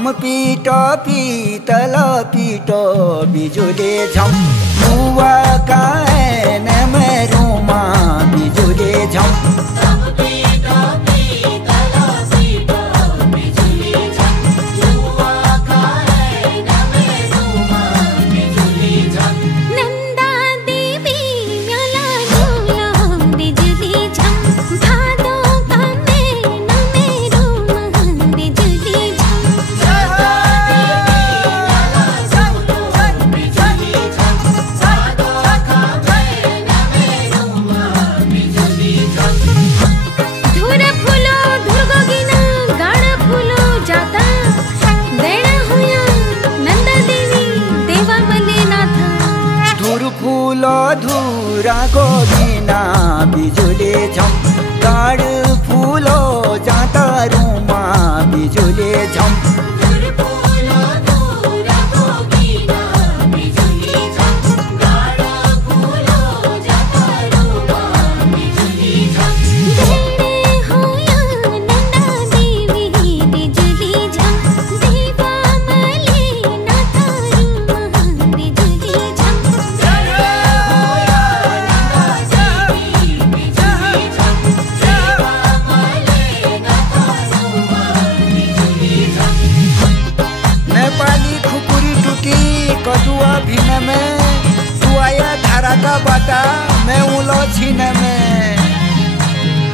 झम पीट पीतल पीट बिजुले झम बुआ कान में रूमा बिजुले झम धूरा गोविना बिजुले झम गाड़ फूलो जाता रूमा बिजुले झम कटुआ भिन में तू आया धारा का बाटा मैं उलो छीन में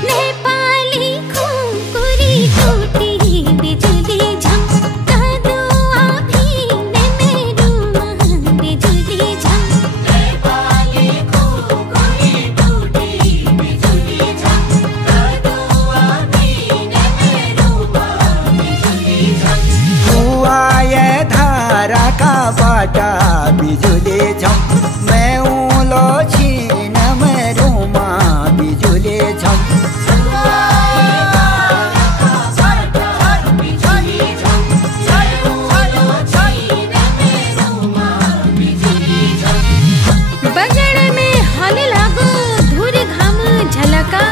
नेपाली खुकुरी टूटी बिजुली झम कदुआ भिन में रूमा बिजुली झम नेपाली खुकुरी टूटी बिजुली झम कदुआ भिन में रूमा बिजुली झम तू आया धारा का बाटा बिजुले झम मैं उलो छीन में रूमा बिजुले झम बजड़ में हल लागो धूर घाम झलका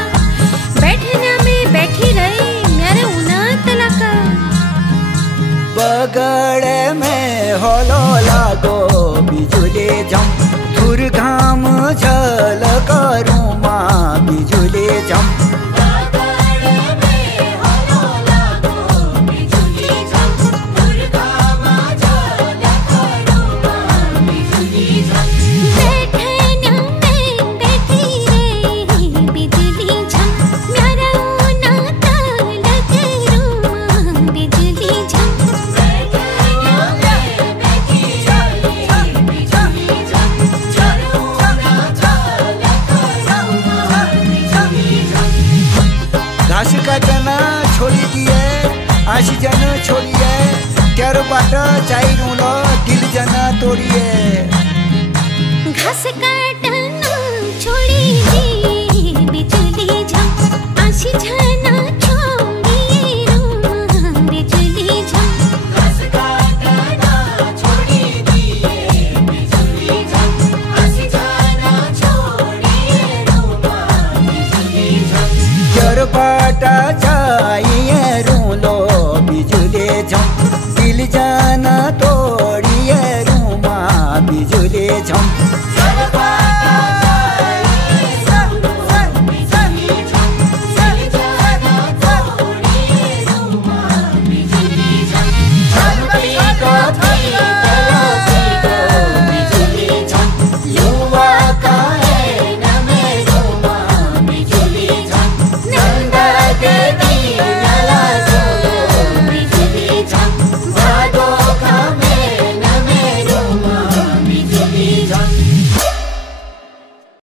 बैठना में बैठी रही मेरे उना तलका बगड़ में हलो लागो बिजुले झम धूर घाम झलक रूमा बिजुले झम घास काटना छोड़ी दिए आशी जन छोड़िए क्यारो बाट चाहिए दिल जना तोड़िए घास काटना छोड़ी दिए बिजुली झम आशी